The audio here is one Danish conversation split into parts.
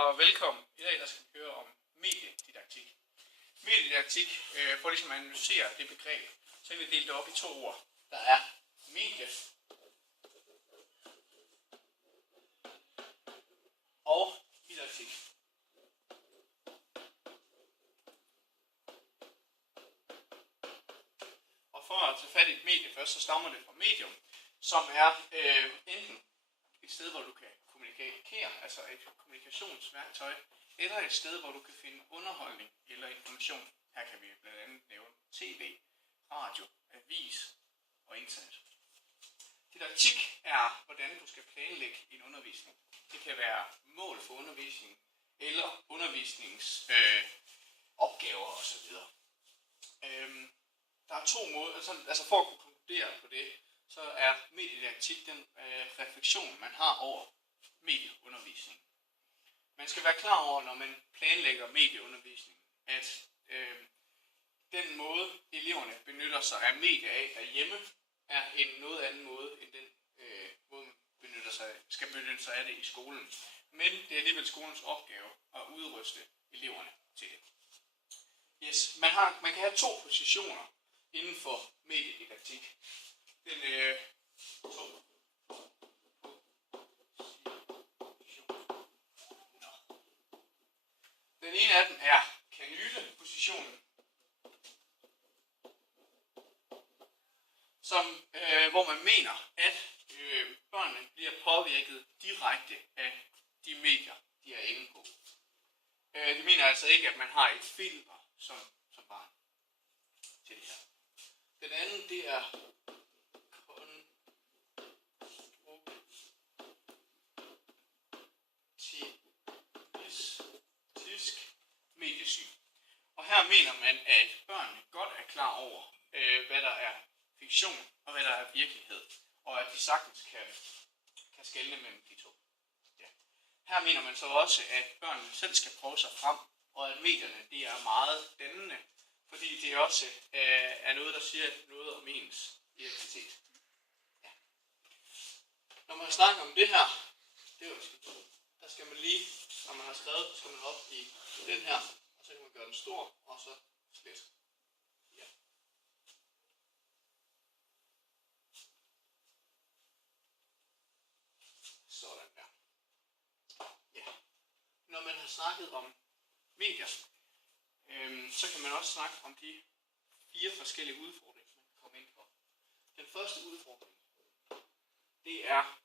Og velkommen. I dag der skal vi høre om mediedidaktik. Mediedidaktik, for ligesom at analysere det begreb, så kan vi dele det op i to ord. Der er medie og didaktik. Og for at tage fat i et medie først, så stammer det fra medium, som er enten et sted, hvor du kan kommunikere, altså et kommunikationsværktøj, eller et sted, hvor du kan finde underholdning eller information. Her kan vi blandt andet nævne tv, radio, avis og internet. Didaktik er, hvordan du skal planlægge en undervisning. Det kan være mål for undervisningen, eller undervisningens opgaver osv. Der er to måder, altså for at kunne konkludere på det, så er mediedidaktik den refleksion, man har over medieundervisning. Man skal være klar over, når man planlægger medieundervisning, at den måde, eleverne benytter sig af medier af derhjemme, er en noget anden måde, end den måde, man skal benytte sig af det i skolen. Men det er alligevel skolens opgave at udruste eleverne til det. Yes, man kan have to positioner inden for mediedidaktik. Den ene af dem er kanylepositionen, hvor man mener, at børnene bliver påvirket direkte af de medier, de er inde på. Det mener altså ikke, at man har et filter som barn til det her. Den anden, det er konstruktiv mediesyn. Og her mener man, at børnene godt er klar over, hvad der er fiktion og hvad der er virkelighed, og at de sagtens kan skelne mellem de to. Ja. Her mener man så også, at børnene selv skal prøve sig frem, og at medierne det er meget dannende, fordi det også er noget, der siger noget om ens identitet. Ja. Når man snakker om det her, der skal man lige, når man har skrevet, så skal man op i den her, og så kan man gøre den stor, og så slet. Ja. Sådan der. Ja. Når man har snakket om medier, så kan man også snakke om de 4 forskellige udfordringer, man kan komme ind på. Den første udfordring, det er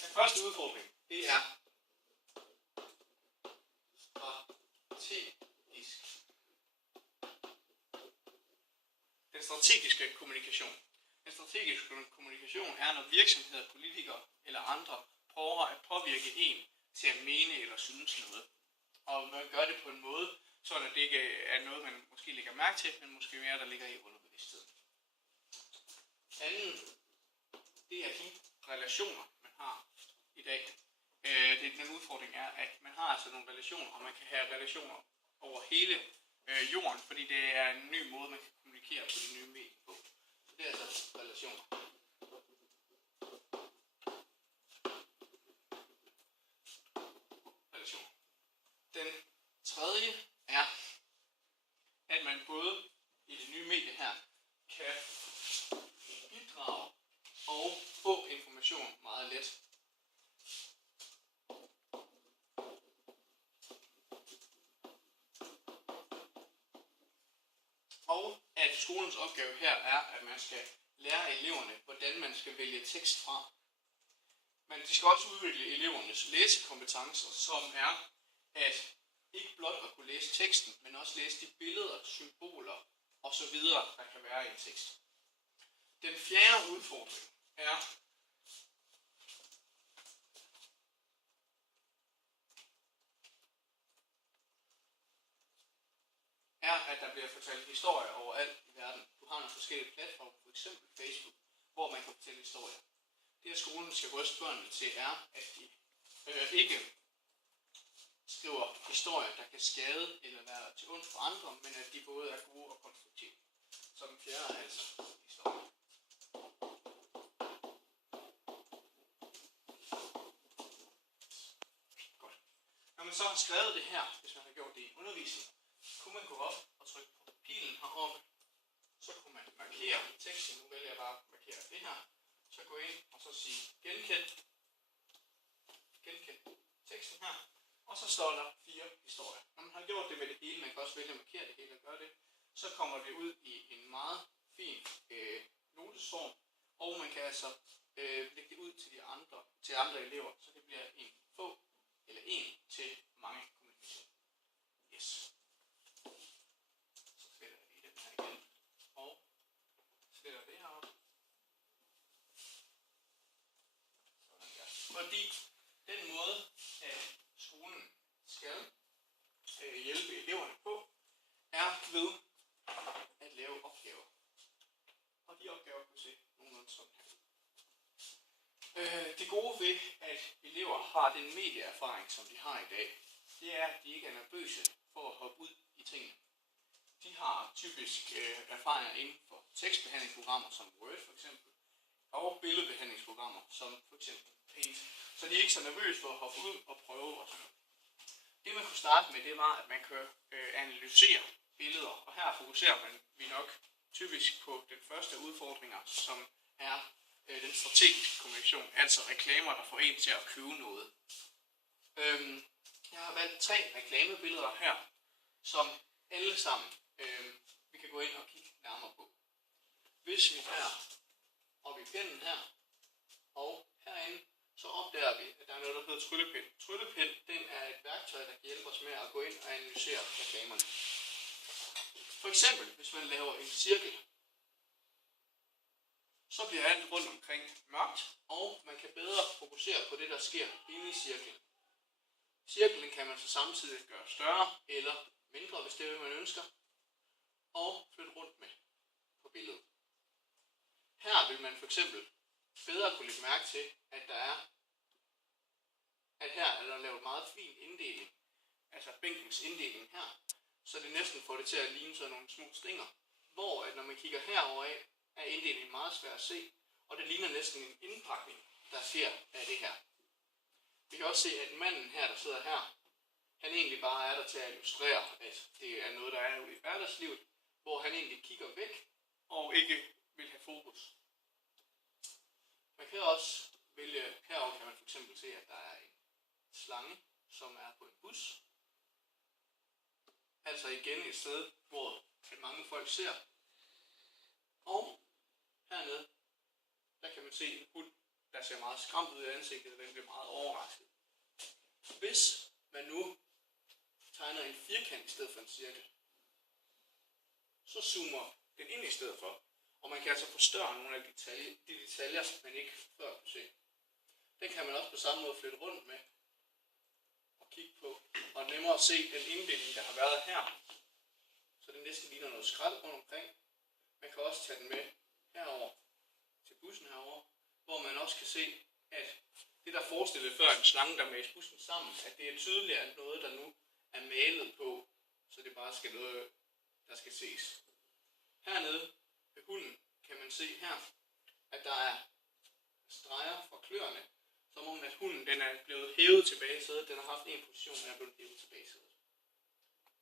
Den første udfordring, det er strategisk. Den strategiske kommunikation. Den strategiske kommunikation er, når virksomheder, politikere eller andre prøver at påvirke en til at mene eller synes noget. Og man gør det på en måde, så det ikke er noget, man måske lægger mærke til, men måske mere, der ligger i underbevidstheden. Anden, det er de relationer, man har i dag. Den udfordring er, at man har altså nogle relationer, og man kan have relationer over hele jorden, fordi det er en ny måde, man kan kommunikere på de nye medier på. Så det er altså relationer. Den tredje er, at man både i det nye medie her kan bidrage og få information meget let. Og at skolens opgave her er, at man skal lære eleverne, hvordan man skal vælge tekst fra. Men de skal også udvikle elevernes læsekompetencer, som er at ikke blot at kunne læse teksten, men også læse de billeder, symboler osv., der kan være i en tekst. Den fjerde udfordring er, at der bliver fortalt historier overalt i verden. Du har nogle forskellige platforme, f.eks. Facebook, hvor man kan fortælle historier. Det, skolen skal ryste børnene til, er, at de ikke skriver historier, der kan skade eller være til ondt for andre, men at de både er gode og konstruktive. man så har skrevet det her, hvis man har gjort det i undervisning, kunne man gå op og trykke på pilen heroppe. Så kunne man markere teksten. Nu vælger jeg bare at markere det her. Så gå ind og så sige genkend teksten her. Og så står der 4 historier. Når man har gjort det med det hele, man kan også vælge at markere det hele og gøre det, så kommer det ud i en meget fin notesform. Og man kan altså lægge det ud til andre elever, så det bliver en få eller en til mange kommunikation. Yes. Så sletter jeg lige den her igen. Og sletter det her op. Sådan der. Fordi den måde, at skolen skal hjælpe eleverne på, er ved at lave opgaver. Og de opgaver kan se nogenlunde sådan her. Det gode ved, at elever har den medieerfaring, som de har i dag, det er, at de ikke er nervøse for at hoppe ud i tingene. De har typisk erfaringer inden for tekstbehandlingsprogrammer som Word for eksempel, og billedbehandlingsprogrammer som for eksempel Paint. Så de er ikke så nervøse for at hoppe ud og prøve og sådan noget. Det man kunne starte med, det var, at man kunne analysere billeder, og her fokuserer vi nok typisk på den første udfordringer, som er den strategiske kommunikation, altså reklamer, der får en til at købe noget. Jeg har valgt 3 reklamebilleder her, som alle sammen vi kan gå ind og kigge nærmere på. Hvis vi tager op i pinden her, og herinde, så opdager vi, at der er noget, der hedder tryllepind. Tryllepind, den er et værktøj, der kan hjælpe os med at gå ind og analysere reklamerne. For eksempel, hvis man laver en cirkel, så bliver alt rundt omkring mørkt, og man kan bedre fokusere på det, der sker inde i cirklen. Cirklen kan man så samtidig gøre større eller mindre, hvis det er, hvad man ønsker, og flytte rundt med på billedet. Her vil man for eksempel bedre kunne lægge mærke til, at her er der lavet meget fin inddeling, altså bænkens inddeling her, så det næsten får det til at ligne sådan nogle små stinger, hvor at når man kigger herover af, er inddelingen meget svær at se, og det ligner næsten en indpakning, der sker af det her. Vi kan også se, at manden her, der sidder her, han egentlig bare er der til at illustrere, at det er noget, der er ude i hverdagslivet, hvor han egentlig kigger væk og ikke vil have fokus. Man kan også vælge, herover kan man for eksempel se, at der er en slange, som er på en bus. Altså igen et sted, hvor mange folk ser. Og hernede, der kan man se en hund, der ser meget skræmt ud i ansigtet, og den bliver meget overrasket. Hvis man nu tegner en firkant i stedet for en cirkel, så zoomer den ind i stedet for, og man kan altså forstørre nogle af de detaljer, man ikke før kunne se. Den kan man også på samme måde flytte rundt med og kigge på, og nemmere at se den inddeling, der har været her, så det næsten ligner noget skrald rundt omkring. Man kan også tage den med herover til bussen herover, hvor man også kan se, at det der forestillede før en slange, der maler bussen sammen, at det er tydeligt, at noget, der nu er malet på, så det bare skal noget, der skal ses. Hernede ved hunden kan man se her, at der er streger fra kløerne, som om at hunden den er blevet hævet tilbage i sædet. Den har haft en position, og er blevet hævet tilbage i sædet.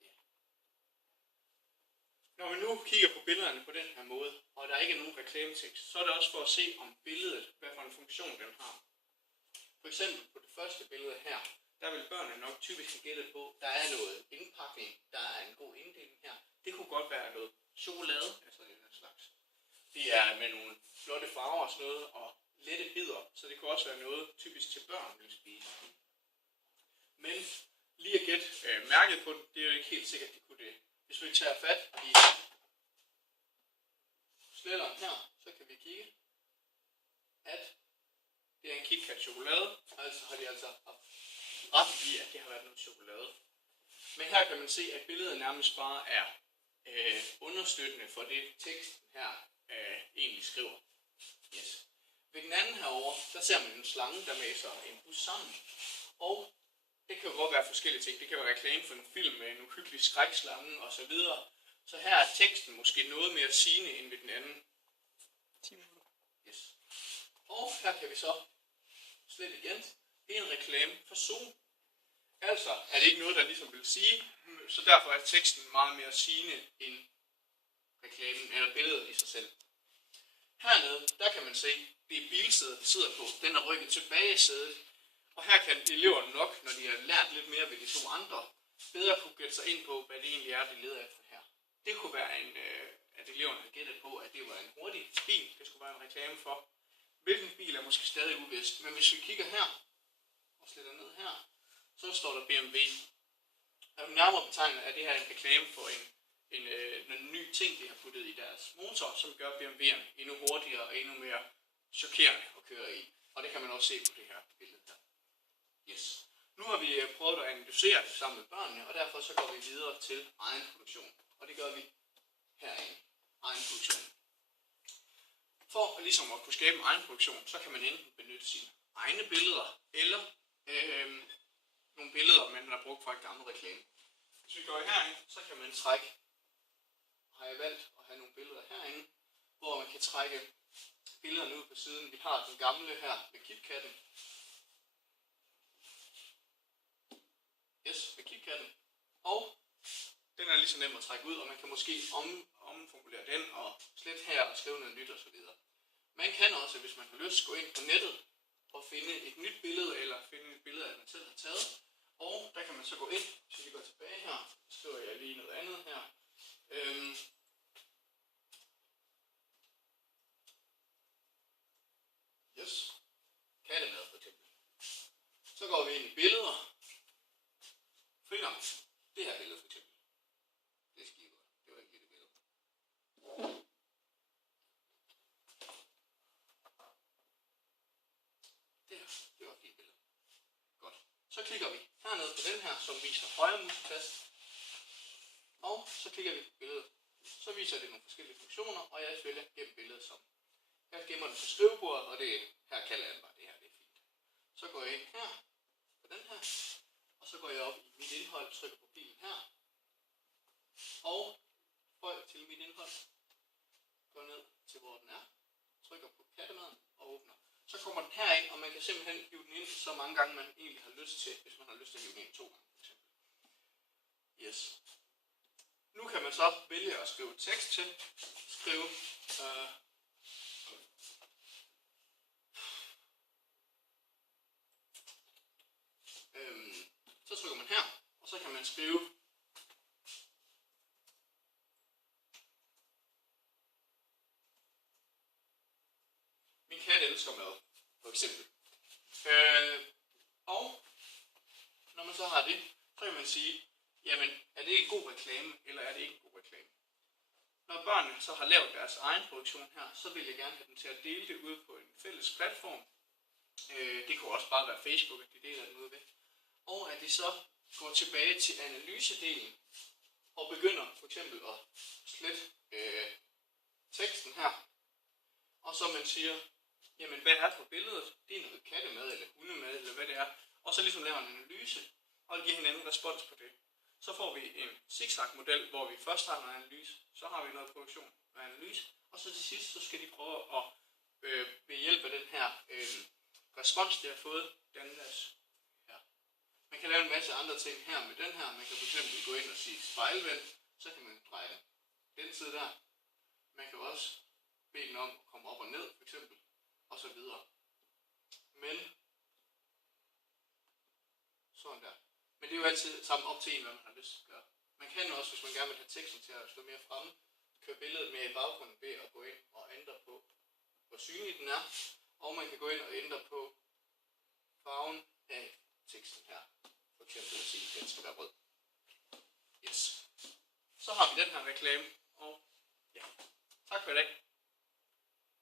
Ja. Når vi nu kigger på billederne på den her måde, og der ikke er nogen reklametekst, så er det også for at se om billedet, hvad for en funktion den har. For eksempel på det første billede her, der vil børnene nok typisk have gættet på, der er noget indpakning, der er en god inddeling her. Det kunne godt være noget chokolade, altså den her slags. Det er med nogle flotte farver og sådan noget, og lette bidder, så det kan også være noget typisk til børn vil spise. Men lige at gætte mærket på den, det er jo ikke helt sikkert, de kunne det. Hvis vi tager fat i sletteren her, så kan vi kigge, at det er en KitKat chokolade, altså har de altså haft ret i, at det har været noget chokolade. Men her kan man se, at billedet nærmest bare er understøttende for det teksten her egentlig skriver. Yes. Ved den anden herovre, der ser man en slange, der mæser en bus sammen. Og det kan jo godt være forskellige ting. Det kan være reklame for en film med en uhyggelig skrækslange osv. Så her er teksten måske noget mere sigende end ved den anden. 10 minutter. Yes. Og her kan vi så slet igen. Det er en reklame for Zoom. Altså er det ikke noget, der ligesom vil sige, så derfor er teksten meget mere sigende end reklamen eller billedet i sig selv. Hernede, der kan man se, det er bilsædet, den sidder på. Den er rykket tilbage i sædet. Og her kan eleverne nok, når de har lært lidt mere ved de to andre, bedre kunne gætte sig ind på, hvad det egentlig er, de leder efter her. Det kunne være, at eleverne har gættet på, at det var en hurtig bil, det skulle være en reklame for. Hvilken bil er måske stadig uvist. Men hvis vi kigger her, og sletter ned her, så står der BMW. Og nærmere betegnet er det her en reklame for en ny ting, de har puttet i deres motor, som gør BMW'erne endnu hurtigere og endnu mere chokerende at køre i. Og det kan man også se på det her billede her. Yes. Nu har vi prøvet at analysere det sammen med børnene, og derfor så går vi videre til egen produktion. Og det gør vi herinde. Egen produktion. For ligesom at kunne skabe en egen produktion, så kan man enten benytte sine egne billeder, eller nogle billeder, man har brugt fra et gammelt reklame. Hvis vi går herind, så kan man trække, har jeg valgt at have nogle billeder herinde, hvor man kan trække billederne ud på siden. Vi har den gamle her med KitKatten. Yes, med KitKatten. Og den er lige så nem at trække ud, og man kan måske omformulere den og slette her og skrive noget nyt osv. Man kan også, hvis man har lyst, gå ind på nettet og finde et nyt billede, eller finde et billede, man selv har taget. Og der kan man så gå ind, så vi går tilbage her, så skriver jeg lige noget andet her. Yes, kattemad for eksempel. Så går vi ind i billeder. Finder det her billede for eksempel. Det er skide godt. Det var ikke lige det billede. Det var et fint billede. Godt. Så klikker vi hernede på den her, som viser højre musetast. Og så klikker vi på billedet. Så viser det nogle forskellige funktioner, og jeg vælger gennem billedet som. Jeg gemmer den på skrivebordet, og det her kalder jeg den bare det her, det er fint. Så går jeg ind her, på den her, og så går jeg op i mit indhold, trykker på pilen her, og føj til mit indhold, går ned til hvor den er, trykker på kattemaden og åbner. Så kommer den her ind, og man kan simpelthen hive den ind så mange gange, man egentlig har lyst til, hvis man har lyst til at hive den ind 2 gange for eksempel. Yes. Nu kan man så vælge at skrive tekst til, skrive så trykker man her, og så kan man skrive min kat elsker mad, for eksempel. Og når man så har det, så kan man sige, jamen, er det en god reklame, eller er det ikke en god reklame? Når børnene så har lavet deres egen produktion her, så vil jeg gerne have dem til at dele det ud på en fælles platform. Det kunne også bare være Facebook, at de deler den ud ved. Og at de så går tilbage til analysedelen og begynder for eksempel at slette teksten her. Og så man siger, jamen hvad er på billedet? Det er noget kattemad eller hundemad eller hvad det er. Og så ligesom laver en analyse og giver hinanden respons på det. Så får vi en zigzag-model, hvor vi først har noget analyse, så har vi noget produktion med analyse, og så til sidst så skal de prøve at ved hjælp af den her respons, de har fået, danne deres her. Man kan lave en masse andre ting her med den her. Man kan fx gå ind og sige spejlvend, så kan man dreje den side der. Man kan også bede den om at komme op og ned, for eksempel, og så videre. Men sådan der. Men det er jo altid sammen op til en, hvad man har lyst til at gøre. Man kan også, hvis man gerne vil have teksten til at stå mere fremme, køre billedet mere i baggrunden ved at gå ind og ændre på, hvor synlig den er. Og man kan gå ind og ændre på farven af teksten her. For eksempel at sige, at den skal være rød. Yes. Så har vi den her reklame. Og ja, tak for i dag.